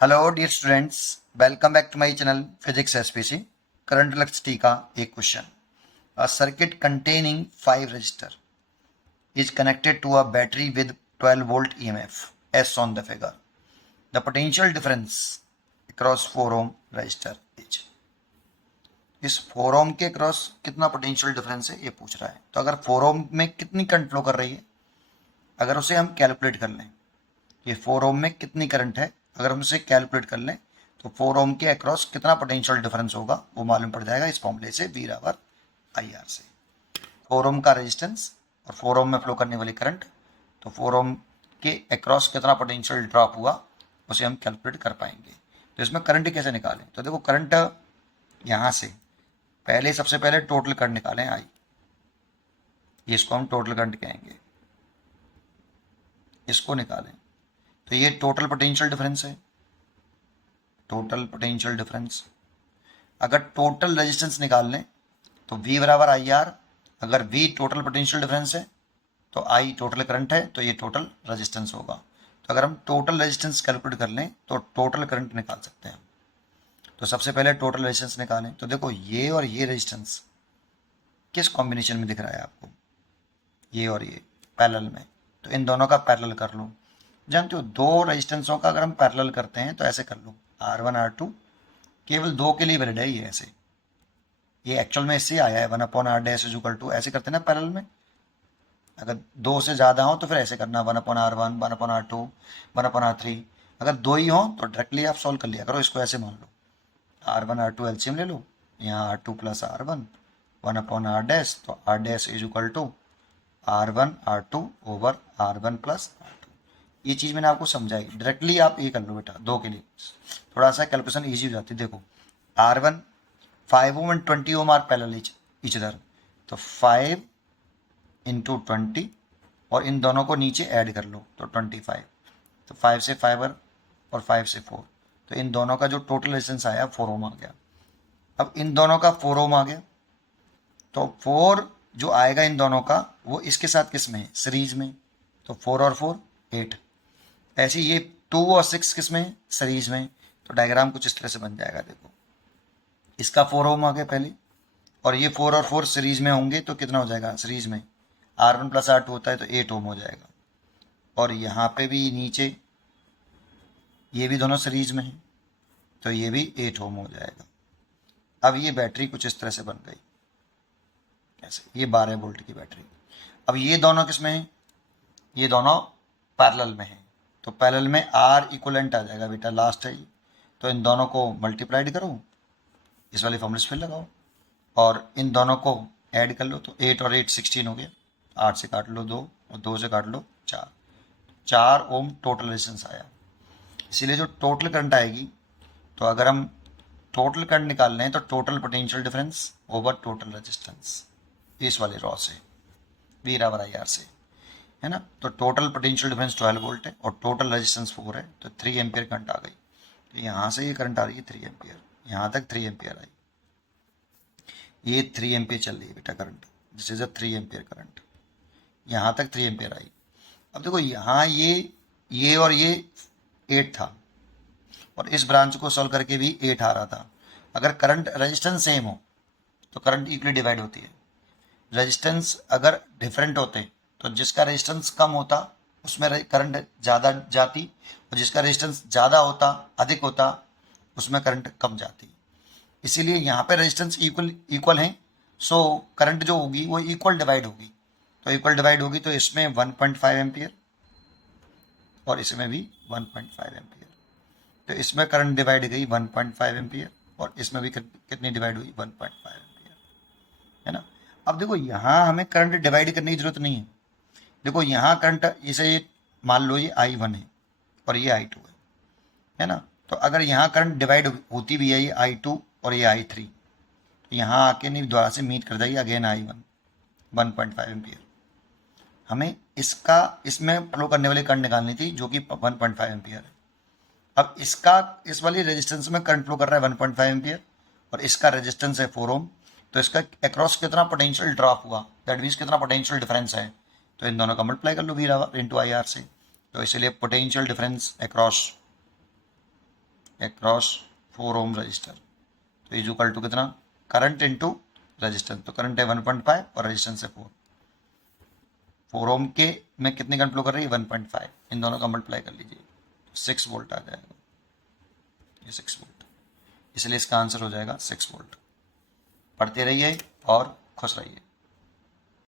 Hello dear students, welcome back to my channel physics SPC. Current electricity का एक question. A circuit containing 5 resistor is connected to a battery with 12 volt EMF as on the figure. The potential difference across 4 ohm resistor is। इस 4 ohm के cross कितना potential difference है ये पूछ रहा है। तो अगर 4 ohm में कितनी करंट फ्लो कर रही है, अगर उसे हम कैलकुलेट कर लें, ये 4 ओम में कितनी करंट है, अगर हम इसे कैलकुलेट कर लें तो 4 ओम के अक्रॉस कितना पोटेंशियल डिफरेंस होगा वो मालूम पड़ जाएगा इस फॉर्मूले से, V बराबर IR से। 4 ओम का रेजिस्टेंस और 4 ओम में फ्लो करने वाली करंट, तो 4 ओम के अक्रॉस कितना पोटेंशियल ड्रॉप हुआ उसे हम कैलकुलेट कर पाएंगे। तो इसमें करंट कैसे निकालें, तो देखो करंट यहाँ से पहले सबसे पहले टोटल करंट निकालें आई, इसको हम टोटल करंट कहेंगे, इसको निकालें। तो ये टोटल पोटेंशियल डिफरेंस है, टोटल पोटेंशियल डिफरेंस। अगर टोटल रेजिस्टेंस निकाल लें तो V बराबर IR। अगर V टोटल पोटेंशियल डिफरेंस है तो I टोटल करंट है, तो ये टोटल रेजिस्टेंस होगा। तो अगर हम टोटल रेजिस्टेंस कैलकुलेट कर लें तो टोटल करंट निकाल सकते हैं। तो सबसे पहले टोटल रेजिस्टेंस निकालें। तो देखो ये और ये रेजिस्टेंस किस कॉम्बिनेशन में दिख रहा है आपको, ये और ये पैरेलल में, तो इन दोनों का पैरेलल कर लो। जानते हो दो रेजिस्टेंसों का अगर हम पैरेलल करते हैं तो ऐसे कर लो, R1 R2 केवल दो के लिए वैलिड है। ये ऐसे, ये एक्चुअल में इससे आया है 1/r डैश ऐसे करते हैं ना पैरेलल में। अगर दो से ज़्यादा हो तो फिर ऐसे करना 1/r1 1/r2 1/r3। अगर दो ही हो तो डायरेक्टली आप सॉल्व कर लिया करो इसको। ऐसे मान लो R1 R2 एलसीएम ले लो, यहाँ R2 plus R1 1/r dash, तो r dash is equal to R1 R2 over R1 plus R2। ये चीज़ मैंने आपको समझाई, डायरेक्टली आप ये कर लो बेटा, दो के लिए थोड़ा सा कैलकुलेशन ईजी हो जाती है। देखो R1 5 ohm and 20 ohm are parallel each other, तो 5 इंटू 20 और इन दोनों को नीचे ऐड कर लो तो 25। तो 5 से 5 और 5 से 4, तो इन दोनों का जो टोटल रेजिस्टेंस आया 4 ओम आ गया। अब इन दोनों का 4 ओम आ गया, तो 4 जो आएगा इन दोनों का वो इसके साथ किस में है, सीरीज में, तो 4 और 4 8। ऐसे ये 2 और 6 किस में है, सीरीज में। तो डायग्राम कुछ इस तरह से बन जाएगा। देखो इसका 4 ओम आ गया पहले, और ये 4 और 4 सीरीज में होंगे तो कितना हो जाएगा सीरीज में, R1 प्लस R2 होता है तो 8 ओम हो जाएगा। और यहाँ पे भी नीचे ये भी दोनों सीरीज में है तो ये भी 8 ओम हो जाएगा। अब ये बैटरी कुछ इस तरह से बन गई, कैसे, ये 12 वोल्ट की बैटरी। अब ये दोनों किस में है, ये दोनों पैरेलल में है, तो पैरेलल में R इक्वलेंट आ जाएगा बेटा, लास्ट है ये। तो इन दोनों को मल्टीप्लाइड करो, इस वाले फॉर्मूले से फिर लगाओ और इन दोनों को ऐड कर लो, तो 8 और 8 16 हो गया। 8 से काट लो 2 और 2 से काट लो 4, 4 ओम टोटल रेजिस्टेंस आया। इसीलिए जो टोटल करंट आएगी, तो अगर हम टोटल करंट निकाल रहे हैं तो total potential difference over total resistance, इस वाले रॉ से, V बराबर IR से, है ना। तो टोटल पोटेंशियल डिफरेंस 12 वोल्ट है और टोटल रेजिस्टेंस 4 है, तो 3 एम्पियर करंट आ गई। तो यहाँ से ये करंट आ रही है 3 एम्पियर, यहाँ तक 3 एम्पियर आई, ये 3 एम्पियर चल रही है बेटा current, this is a 3 ampere current, यहाँ तक 3 एम्पियर आई। अब देखो यहाँ ये और ये 8 था और इस ब्रांच को सॉल्व करके भी 8 आ रहा था। अगर करंट रेजिस्टेंस सेम हो तो करंट इक्वली डिवाइड होती है। रेजिस्टेंस अगर डिफरेंट होते तो जिसका रेजिस्टेंस कम होता उसमें करंट ज़्यादा जाती, और जिसका रेजिस्टेंस ज़्यादा होता, अधिक होता, उसमें करंट कम जाती। इसीलिए यहाँ पे रेजिस्टेंस इक्वल इक्वल है, सो करंट जो होगी वो इक्वल डिवाइड होगी। तो इक्वल डिवाइड होगी तो इसमें 1.5 एम्पियर और इसमें भी 1.5 एम्पियर। तो इसमें करंट डिवाइड गई 1.5 एम्पियर और इसमें भी कितनी डिवाइड हुई 1.5 एम्पियर, है ना। अब देखो यहाँ हमें करंट डिवाइड करने की जरूरत नहीं है। देखो यहाँ करंट इसे मान लो ये I1 है और ये I2 है ना। तो अगर यहाँ करंट डिवाइड होती भी है, ये I2 और ये I3, तो यहाँ आके नहीं दोबारा से मीट कर जाएगी अगेन I1 1.5 एम्पियर। हमें इसका इसमें फ्लो करने वाली करंट निकालनी थी जो कि 1.5 एम्पियर है। अब इसका इस वाली रेजिस्टेंस में करंट फ्लो कर रहा है 1.5 एम्पियर और इसका रेजिस्टेंस है 4 ओम, तो इसका अक्रॉस कितना पोटेंशियल ड्रॉप हुआ, दैट मीन्स कितना पोटेंशियल डिफरेंस है, तो इन दोनों का मल्टीप्लाई कर लो V इंटू IR से। तो इसलिए potential difference across across 4 ohm resistor. तो इज इक्वल टू कितना, करंट इनटू रेजिस्टेंस। तो करंट है 1.5 और रेजिस्टेंस है 4 ओम के में कितने करंट फ्लो कर रही है 1.5, इन दोनों का मल्टीप्लाई कर लीजिए 6 वोल्ट आ जाएगा, ये 6 वोल्ट, इसलिए इसका आंसर हो जाएगा 6 वोल्ट। पढ़ते रहिए और खुश रहिए।